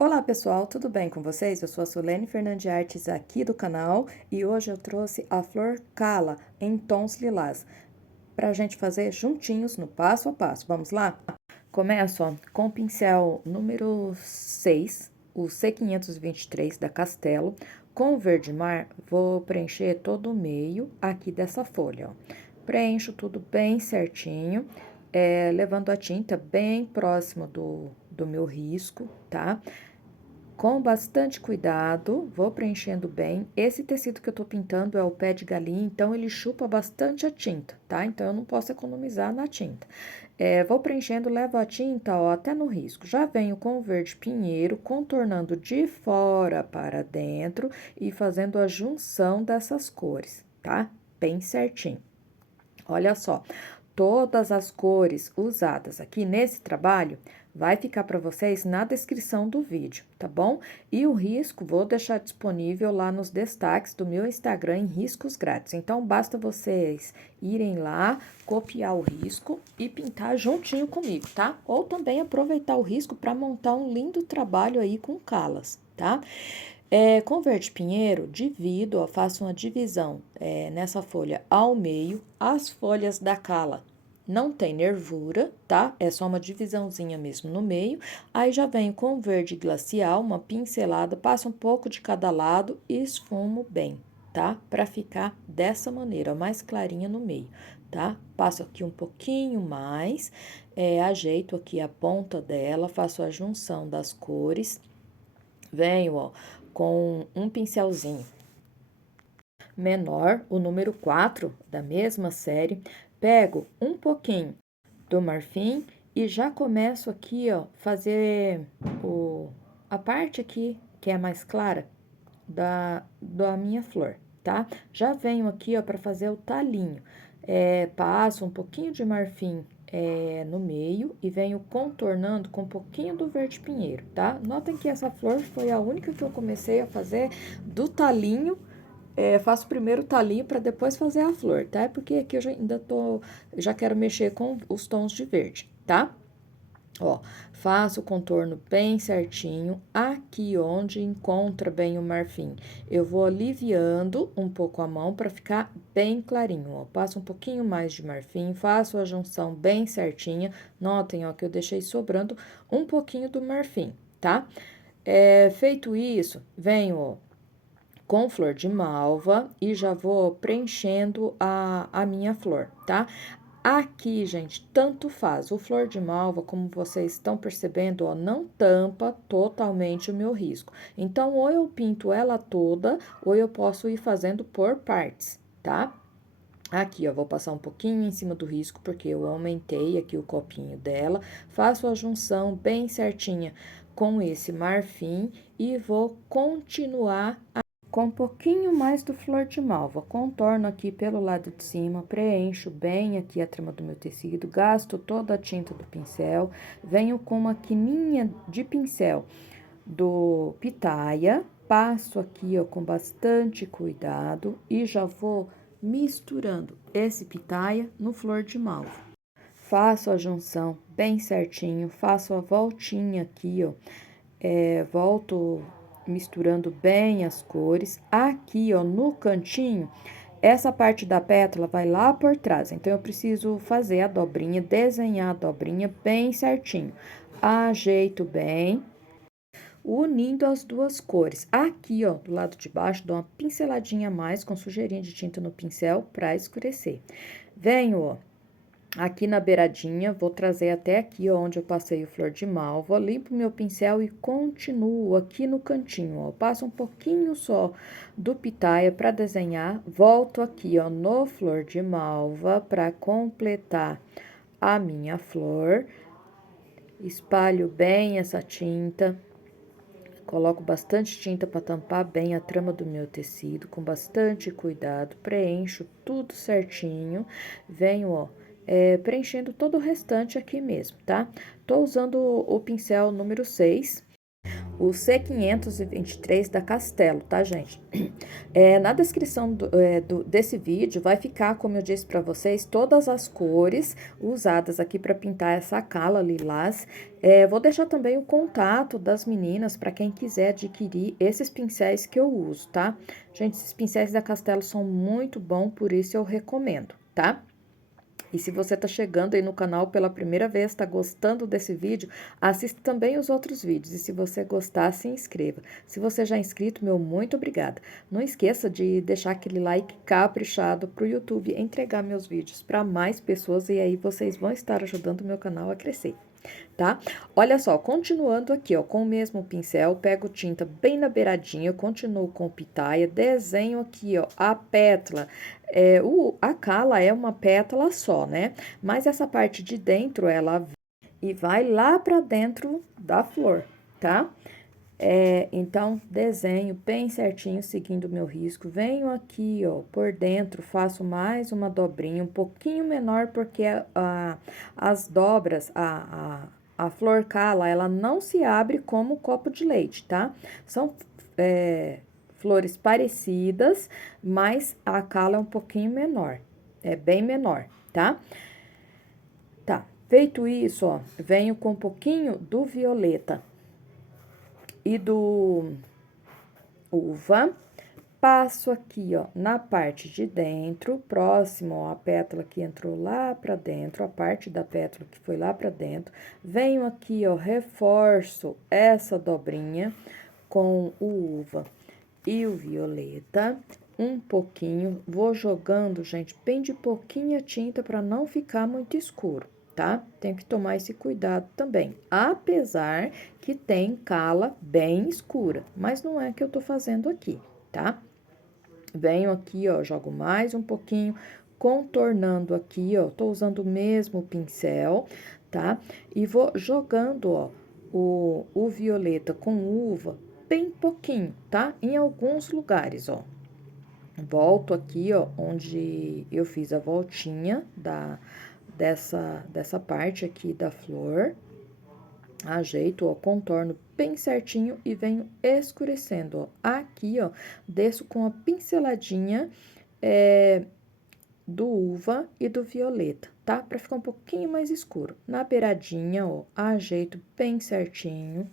Olá pessoal, tudo bem com vocês? Eu sou a Sulene Fernandes Artes aqui do canal e hoje eu trouxe a flor Cala em tons lilás para a gente fazer juntinhos no passo a passo. Vamos lá? Começo ó, com o pincel número 6, o C523 da Castelo, com o verde mar, vou preencher todo o meio aqui dessa folha, ó. Preencho tudo bem certinho, levando a tinta bem próximo do meu risco, tá? Com bastante cuidado, vou preenchendo bem. Esse tecido que eu tô pintando é o pé de galinha, então ele chupa bastante a tinta, tá? Então, eu não posso economizar na tinta. Vou preenchendo, levo a tinta, ó, até no risco. Já venho com o verde pinheiro, contornando de fora para dentro e fazendo a junção dessas cores, tá? Bem certinho. Olha só, todas as cores usadas aqui nesse trabalho vai ficar para vocês na descrição do vídeo, tá bom? E o risco vou deixar disponível lá nos destaques do meu Instagram em riscos grátis. Então, basta vocês irem lá, copiar o risco e pintar juntinho comigo, tá? Ou também aproveitar o risco para montar um lindo trabalho aí com calas, tá? Com verde pinheiro, divido, ó, faço uma divisão nessa folha ao meio, as folhas da cala não tem nervura, tá? É só uma divisãozinha mesmo no meio. Aí já venho com verde glacial, uma pincelada, passo um pouco de cada lado e esfumo bem, tá? Pra ficar dessa maneira, ó, mais clarinha no meio, tá? Passo aqui um pouquinho mais, ajeito aqui a ponta dela, faço a junção das cores. Venho, ó, com um pincelzinho menor, o número 4 da mesma série, pego um pouquinho do marfim e já começo aqui, ó, fazer a parte aqui que é mais clara da minha flor, tá? Já venho aqui, ó, para fazer o talinho. Passo um pouquinho de marfim no meio e venho contornando com um pouquinho do verde pinheiro, tá? Notem que essa flor foi a única que eu comecei a fazer do talinho. Faço primeiro o talinho para depois fazer a flor, tá? Porque aqui eu já quero mexer com os tons de verde, tá? Ó, faço o contorno bem certinho, aqui onde encontra bem o marfim. Eu vou aliviando um pouco a mão para ficar bem clarinho, ó. Passo um pouquinho mais de marfim, faço a junção bem certinha. Notem, ó, que eu deixei sobrando um pouquinho do marfim, tá? Feito isso, venho, ó, com flor de malva e já vou preenchendo a minha flor, tá? Aqui, gente, tanto faz. O flor de malva, como vocês estão percebendo, ó, não tampa totalmente o meu risco. Então, ou eu pinto ela toda, ou eu posso ir fazendo por partes, tá? Aqui, ó, vou passar um pouquinho em cima do risco, porque eu aumentei aqui o copinho dela. Faço a junção bem certinha com esse marfim e vou continuar com um pouquinho mais do flor de malva. Contorno aqui pelo lado de cima, preencho bem aqui a trama do meu tecido, gasto toda a tinta do pincel, venho com uma quininha de pincel do Pitaia, passo aqui, ó, com bastante cuidado e já vou misturando esse Pitaia no flor de malva. Faço a junção bem certinho, faço a voltinha aqui, ó, volto misturando bem as cores. Aqui, ó, no cantinho, essa parte da pétala vai lá por trás, então eu preciso fazer a dobrinha, desenhar a dobrinha bem certinho. Ajeito bem, unindo as duas cores. Aqui, ó, do lado de baixo, dou uma pinceladinha a mais com sujeirinha de tinta no pincel para escurecer. Venho, ó, aqui na beiradinha, vou trazer até aqui, ó, onde eu passei o flor de malva, limpo meu pincel e continuo aqui no cantinho, ó, passo um pouquinho só do pitaia para desenhar, volto aqui, ó, no flor de malva para completar a minha flor, espalho bem essa tinta. Coloco bastante tinta para tampar bem a trama do meu tecido, com bastante cuidado, preencho tudo certinho, venho, ó, preenchendo todo o restante aqui mesmo, tá? Tô usando o pincel número 6, o C523 da Castelo, tá, gente? Na descrição desse vídeo vai ficar, como eu disse para vocês, todas as cores usadas aqui para pintar essa cala lilás. Vou deixar também o contato das meninas para quem quiser adquirir esses pincéis que eu uso, tá? Gente, esses pincéis da Castelo são muito bons, por isso eu recomendo, tá? E se você tá chegando aí no canal pela primeira vez, tá gostando desse vídeo, assista também os outros vídeos. E se você gostar, se inscreva. Se você já é inscrito, meu muito obrigada. Não esqueça de deixar aquele like caprichado pro YouTube entregar meus vídeos para mais pessoas e aí vocês vão estar ajudando o meu canal a crescer. Tá? Olha só, continuando aqui, ó, com o mesmo pincel, pego tinta bem na beiradinha, continuo com pitaia, desenho aqui, ó, a pétala. A cala é uma pétala só, né? Mas essa parte de dentro, ela e vai lá pra dentro da flor, tá? Então, desenho bem certinho, seguindo o meu risco. Venho aqui, ó, por dentro, faço mais uma dobrinha, um pouquinho menor, porque as dobras, a flor cala, ela não se abre como o copo de leite, tá? São flores parecidas, mas a cala é um pouquinho menor, é bem menor, tá? Tá, feito isso, ó, venho com um pouquinho do violeta e do uva, passo aqui, ó, na parte de dentro, próximo, ó, a pétala que entrou lá pra dentro, a parte da pétala que foi lá pra dentro, venho aqui, ó, reforço essa dobrinha com o uva e o violeta, um pouquinho, vou jogando, gente, bem de pouquinha tinta para não ficar muito escuro, tá? Tem que tomar esse cuidado também, apesar que tem cala bem escura, mas não é que eu tô fazendo aqui, tá? Venho aqui, ó, jogo mais um pouquinho, contornando aqui, ó, tô usando o mesmo pincel, tá? E vou jogando, ó, o violeta com uva bem pouquinho, tá? Em alguns lugares, ó. Volto aqui, ó, onde eu fiz a voltinha dessa parte aqui da flor. Ajeito, ó, contorno bem certinho e venho escurecendo, ó. Aqui, ó, desço com a pinceladinha do uva e do violeta, tá? Pra ficar um pouquinho mais escuro. Na beiradinha, ó, ajeito bem certinho.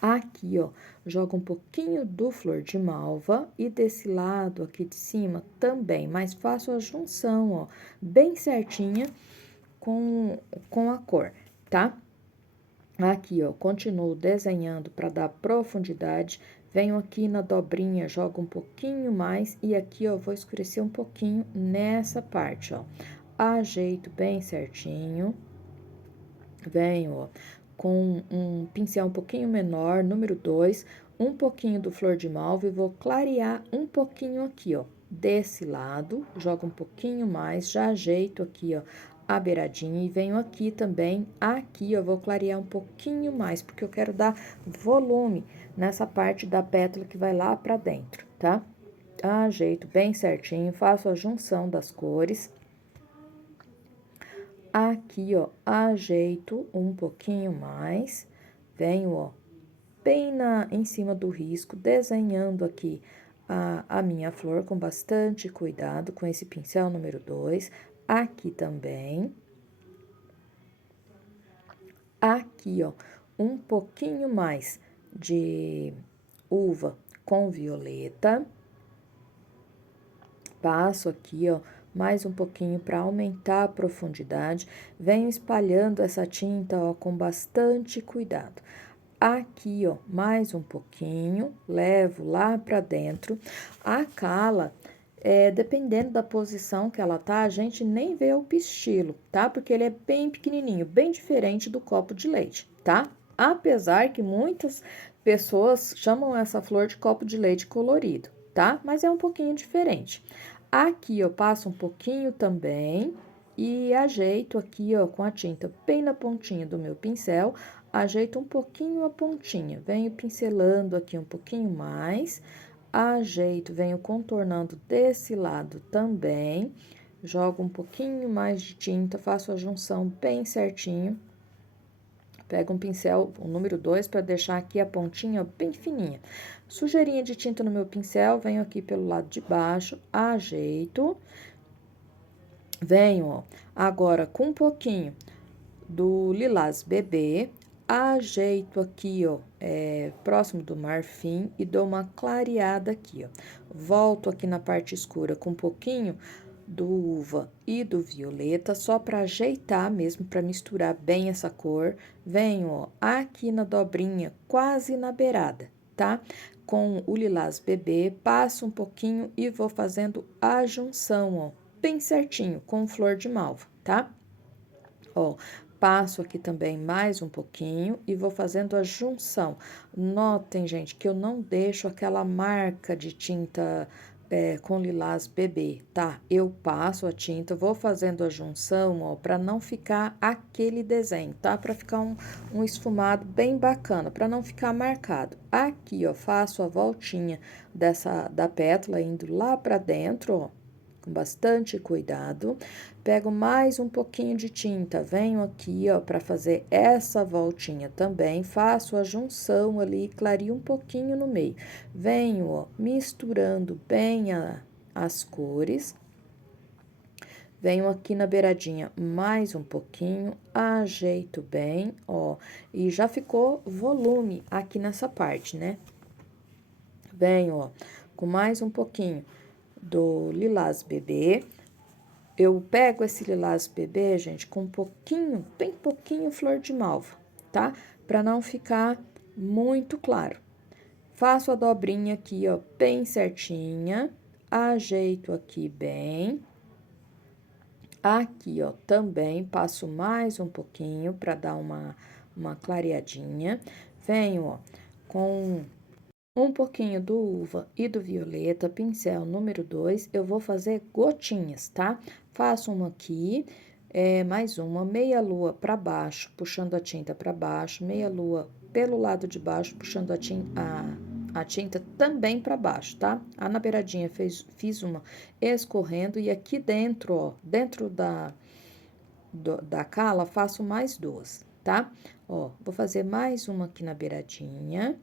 Aqui, ó, jogo um pouquinho do flor de malva e desse lado aqui de cima também, mas faço a junção, ó, bem certinha com a cor, tá? Aqui, ó, continuo desenhando para dar profundidade, venho aqui na dobrinha, jogo um pouquinho mais e aqui, ó, vou escurecer um pouquinho nessa parte, ó. Ajeito bem certinho, venho, ó, com um pincel um pouquinho menor, número 2, um pouquinho do flor de malva e vou clarear um pouquinho aqui, ó, desse lado, jogo um pouquinho mais, já ajeito aqui, ó, a beiradinha e venho aqui também, aqui eu vou clarear um pouquinho mais, porque eu quero dar volume nessa parte da pétala que vai lá pra dentro, tá? Ajeito bem certinho, faço a junção das cores. Aqui, ó, ajeito um pouquinho mais, venho, ó, bem em cima do risco, desenhando aqui a minha flor com bastante cuidado, com esse pincel número 2. Aqui também. Aqui, ó, um pouquinho mais de uva com violeta. Passo aqui, ó, mais um pouquinho para aumentar a profundidade. Venho espalhando essa tinta, ó, com bastante cuidado. Aqui, ó, mais um pouquinho, levo lá para dentro. A cala, dependendo da posição que ela tá, a gente nem vê o pistilo, tá? Porque ele é bem pequenininho, bem diferente do copo de leite, tá? Apesar que muitas pessoas chamam essa flor de copo de leite colorido, tá? Mas é um pouquinho diferente. Aqui eu passo um pouquinho também e ajeito aqui, ó, com a tinta bem na pontinha do meu pincel, ajeito um pouquinho a pontinha, venho pincelando aqui um pouquinho mais, ajeito, venho contornando desse lado também, jogo um pouquinho mais de tinta, faço a junção bem certinho, Pega um pincel, o número 2, para deixar aqui a pontinha bem fininha. Sujeirinha de tinta no meu pincel, venho aqui pelo lado de baixo, ajeito. Venho, ó, agora com um pouquinho do Lilás Bebê, ajeito aqui, ó, próximo do marfim e dou uma clareada aqui, ó. Volto aqui na parte escura com um pouquinho do uva e do violeta, só para ajeitar mesmo, para misturar bem essa cor. Venho, ó, aqui na dobrinha, quase na beirada, tá? Com o Lilás Bebê, passo um pouquinho e vou fazendo a junção, ó, bem certinho, com flor de malva, tá? Ó, passo aqui também mais um pouquinho e vou fazendo a junção. Notem, gente, que eu não deixo aquela marca de tinta com Lilás Bebê, tá? Eu passo a tinta, vou fazendo a junção, ó, para não ficar aquele desenho, tá? Para ficar um esfumado bem bacana, para não ficar marcado. Aqui, ó, faço a voltinha da pétala indo lá para dentro, ó, com bastante cuidado. Pego mais um pouquinho de tinta, venho aqui, ó, para fazer essa voltinha também, faço a junção ali, clareio um pouquinho no meio. Venho, ó, misturando bem as cores. Venho aqui na beiradinha mais um pouquinho, ajeito bem, ó, e já ficou volume aqui nessa parte, né? Venho, ó, com mais um pouquinho do Lilás Bebê. Eu pego esse Lilás Bebê, gente, com um pouquinho, bem pouquinho flor de malva, tá? Pra não ficar muito claro. Faço a dobrinha aqui, ó, bem certinha, ajeito aqui bem. Aqui, ó, também passo mais um pouquinho pra dar uma clareadinha. Venho, ó, com um pouquinho do uva e do violeta, pincel número 2, eu vou fazer gotinhas, tá? Faço uma aqui, mais uma, meia lua para baixo, puxando a tinta para baixo, meia lua pelo lado de baixo, puxando a tinta também para baixo, tá? Na beiradinha fiz uma escorrendo e aqui dentro, ó, dentro da cala, faço mais duas, tá? Ó, vou fazer mais uma aqui na beiradinha.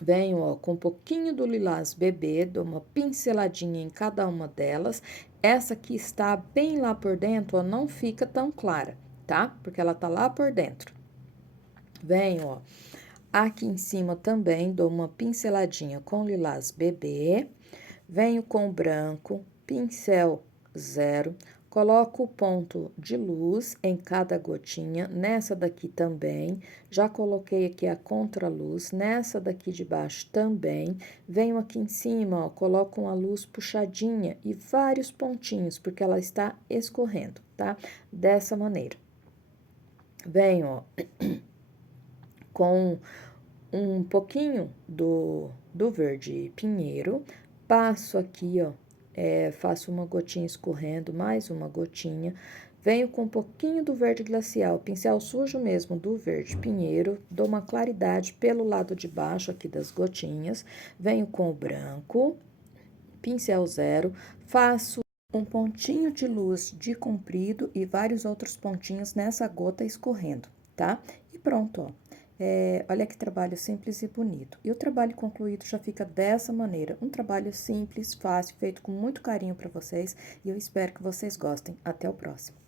Venho, ó, com um pouquinho do Lilás Bebê, dou uma pinceladinha em cada uma delas. Essa que está bem lá por dentro, ó, não fica tão clara, tá? Porque ela tá lá por dentro. Venho, ó, aqui em cima também dou uma pinceladinha com Lilás Bebê. Venho com o branco, pincel 0, coloco o ponto de luz em cada gotinha, nessa daqui também, já coloquei aqui a contraluz, nessa daqui de baixo também, venho aqui em cima, ó, coloco uma luz puxadinha e vários pontinhos, porque ela está escorrendo, tá? Dessa maneira. Venho, ó, com um pouquinho do verde pinheiro, passo aqui, ó, faço uma gotinha escorrendo, mais uma gotinha, venho com um pouquinho do verde glacial, pincel sujo mesmo do verde pinheiro, dou uma claridade pelo lado de baixo aqui das gotinhas, venho com o branco, pincel 0, faço um pontinho de luz de comprido e vários outros pontinhos nessa gota escorrendo, tá? E pronto, ó. Olha que trabalho simples e bonito. E o trabalho concluído já fica dessa maneira. Um trabalho simples, fácil, feito com muito carinho para vocês. E eu espero que vocês gostem. Até o próximo.